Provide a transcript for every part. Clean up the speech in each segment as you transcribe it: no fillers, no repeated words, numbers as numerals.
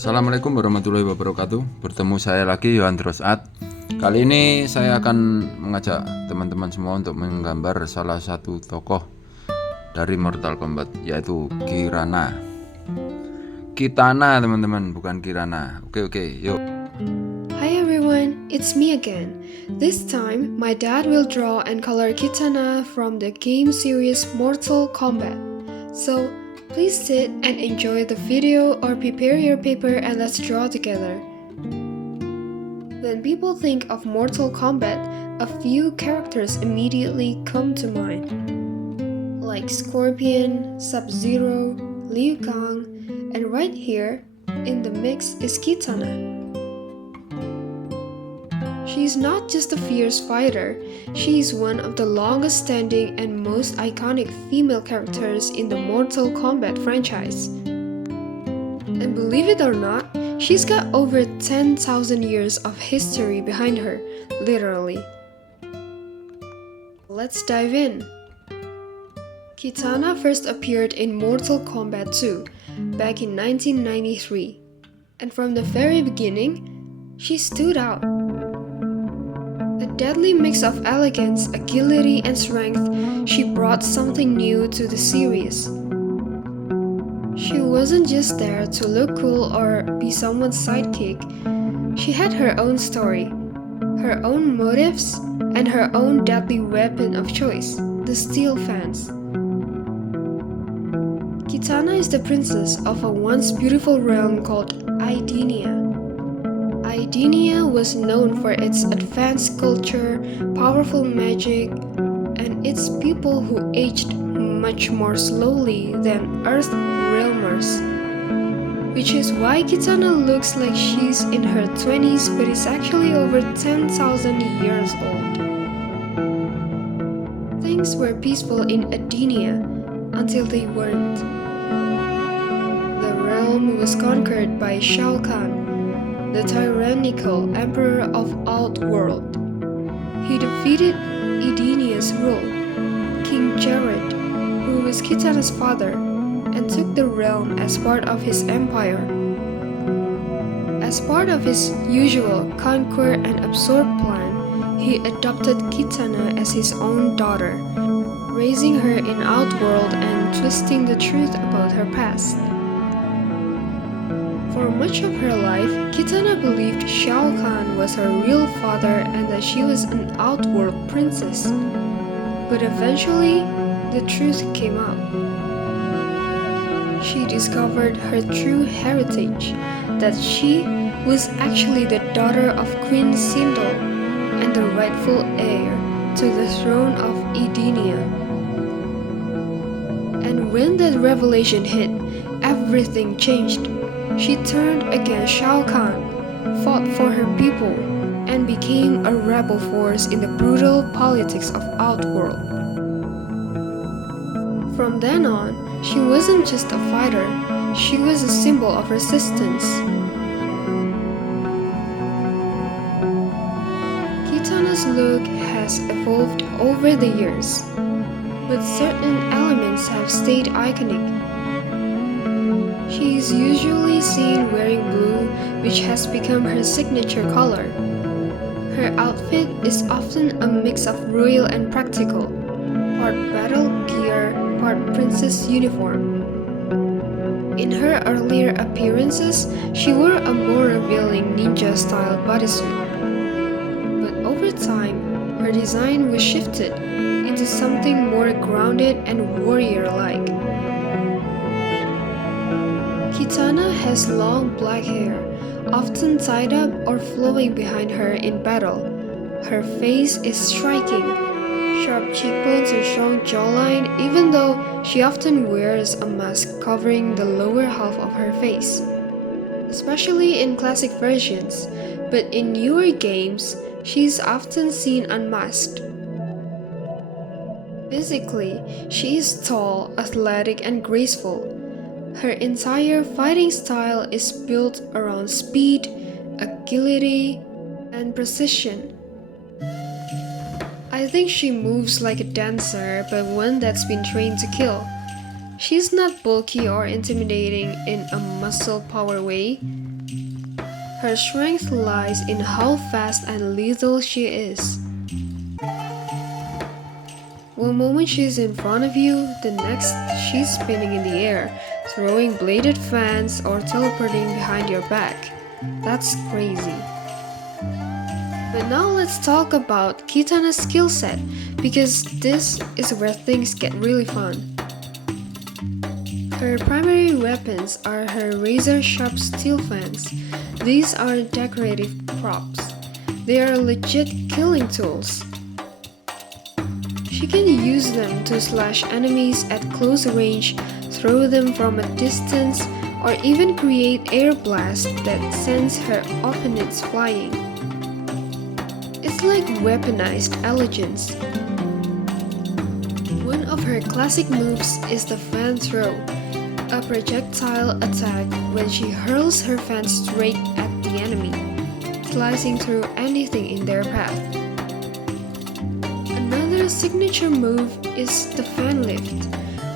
Assalamualaikum warahmatullahi wabarakatuh. Bertemu saya lagi Yohan. Kali ini saya akan mengajak teman-teman semua untuk menggambar salah satu tokoh dari Mortal Kombat, yaitu Kitana teman-teman, bukan Kirana. Oke, yuk. Hi everyone, it's me again. This time, my dad will draw and color Kitana from the game series Mortal Kombat. So, please sit and enjoy the video or prepare your paper and let's draw together. When people think of Mortal Kombat, a few characters immediately come to mind. Like Scorpion, Sub-Zero, Liu Kang, and right here, in the mix is Kitana. She's not just a fierce fighter, she's one of the longest standing and most iconic female characters in the Mortal Kombat franchise. And believe it or not, she's got over 10,000 years of history behind her, literally. Let's dive in. Kitana first appeared in Mortal Kombat 2 back in 1993, and from the very beginning, she stood out. A deadly mix of elegance, agility, and strength, she brought something new to the series. She wasn't just there to look cool or be someone's sidekick. She had her own story, her own motives, and her own deadly weapon of choice, the Steel Fans. Kitana is the princess of a once beautiful realm called Idenia. Idenia was known for its advanced culture, powerful magic, and its people who aged much more slowly than Earth realmers. Which is why Kitana looks like she's in her 20s but is actually over 10,000 years old. Things were peaceful in Idenia until they weren't. The realm was conquered by Shao Kahn, the tyrannical emperor of Outworld. He defeated Idenia's rule, King Jared, who was Kitana's father, and took the realm as part of his empire. As part of his usual conquer and absorb plan, he adopted Kitana as his own daughter, raising her in Outworld and twisting the truth about her past. For much of her life, Kitana believed Shao Kahn was her real father and that she was an Outworld princess. But eventually, the truth came out. She discovered her true heritage, that she was actually the daughter of Queen Sindel and the rightful heir to the throne of Idenia. And when that revelation hit, everything changed. She turned against Shao Kahn, fought for her people, and became a rebel force in the brutal politics of Outworld. From then on, she wasn't just a fighter, she was a symbol of resistance. Kitana's look has evolved over the years, but certain elements have stayed iconic. She is usually seen wearing blue, which has become her signature color. Her outfit is often a mix of royal and practical, part battle gear, part princess uniform. In her earlier appearances, she wore a more revealing ninja-style bodysuit. But over time, her design was shifted into something more grounded and warrior-like. Kitana has long black hair, often tied up or flowing behind her in battle. Her face is striking, sharp cheekbones and strong jawline, even though she often wears a mask covering the lower half of her face. Especially in classic versions, but in newer games, she's often seen unmasked. Physically, she is tall, athletic, and graceful. Her entire fighting style is built around speed, agility, and precision. I think she moves like a dancer, but one that's been trained to kill. She's not bulky or intimidating in a muscle power way. Her strength lies in how fast and lethal she is. One moment she's in front of you, the next she's spinning in the air, throwing bladed fans or teleporting behind your back. That's crazy. But now let's talk about Kitana's skill set, because this is where things get really fun. Her primary weapons are her razor-sharp steel fans. These are decorative props. They are legit killing tools. She can use them to slash enemies at close range, throw them from a distance, or even create air blasts that sends her opponents flying. It's like weaponized elegance. One of her classic moves is the fan throw, a projectile attack when she hurls her fan straight at the enemy, slicing through anything in their path. Another signature move is the fan lift,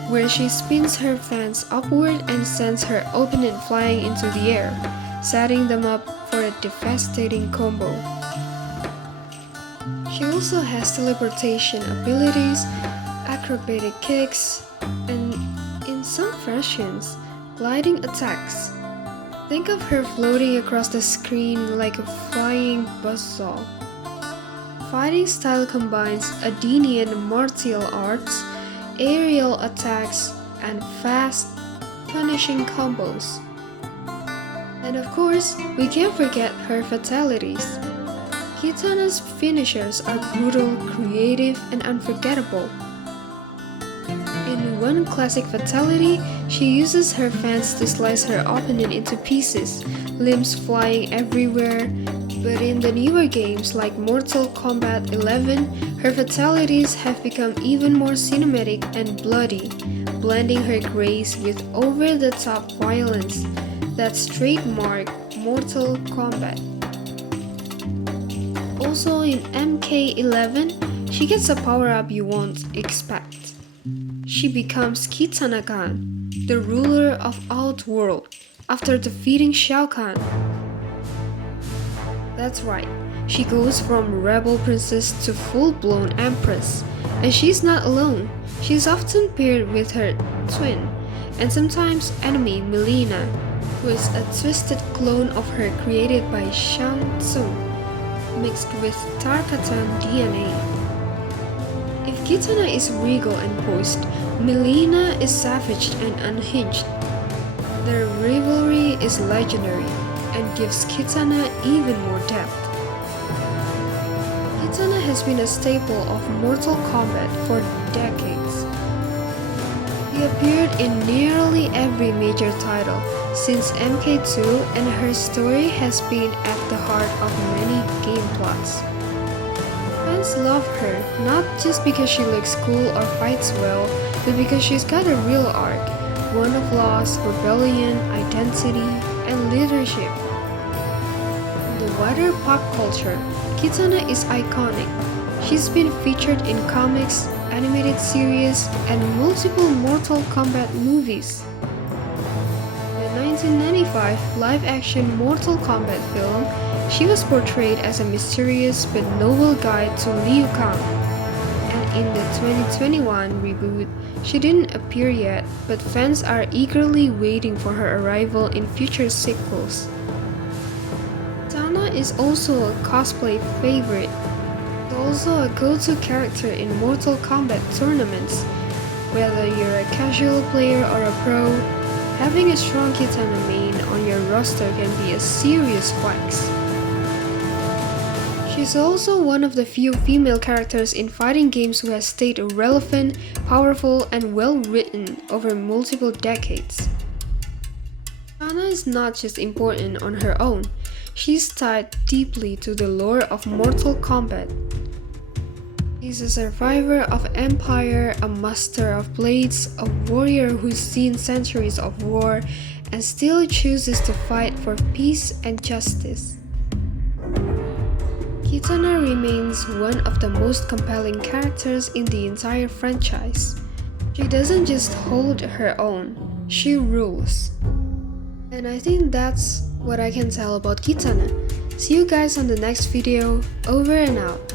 where she spins her fans upward and sends her opponent flying into the air, setting them up for a devastating combo. She also has teleportation abilities, acrobatic kicks, and in some versions, gliding attacks. Think of her floating across the screen like a flying buzzsaw. Fighting style combines Adenian martial arts, aerial attacks, and fast, punishing combos. And of course, we can't forget her fatalities. Kitana's finishers are brutal, creative, and unforgettable. In one classic fatality, she uses her fans to slice her opponent into pieces, limbs flying everywhere. But in the newer games like Mortal Kombat 11, her fatalities have become even more cinematic and bloody, blending her grace with over-the-top violence that's trademark Mortal Kombat. Also in MK11, she gets a power-up you won't expect. She becomes Kitana-kan, the ruler of Outworld, after defeating Shao Kahn. That's right, she goes from rebel princess to full-blown empress. And she's not alone. She's often paired with her twin, and sometimes enemy Mileena, who is a twisted clone of her created by Shang Tsung, mixed with Tarkatan DNA. If Kitana is regal and poised, Mileena is savage and unhinged. Their rivalry is legendary and gives Kitana even more depth. Kitana has been a staple of Mortal Kombat for decades. He appeared in nearly every major title since MK2, and her story has been at the heart of many game plots. Fans love her not just because she looks cool or fights well, but because she's got a real arc, one of loss, rebellion, identity, and leadership. In the wider pop culture, Kitana is iconic. She's been featured in comics, animated series, and multiple Mortal Kombat movies. In the 1995 live-action Mortal Kombat film, she was portrayed as a mysterious but noble guide to Liu Kang. And in the 2021 reboot, she didn't appear yet, but fans are eagerly waiting for her arrival in future sequels. Kitana is also a cosplay favorite. She's also a go-to character in Mortal Kombat tournaments. Whether you're a casual player or a pro, having a strong Kitana main on your roster can be a serious flex. She's also one of the few female characters in fighting games who has stayed relevant, powerful, and well-written over multiple decades. Kitana is not just important on her own, she's tied deeply to the lore of Mortal Kombat. She's a survivor of empire, a master of blades, a warrior who's seen centuries of war and still chooses to fight for peace and justice. Kitana remains one of the most compelling characters in the entire franchise. She doesn't just hold her own, she rules. And I think that's what I can tell about Kitana. See you guys on the next video. Over and out.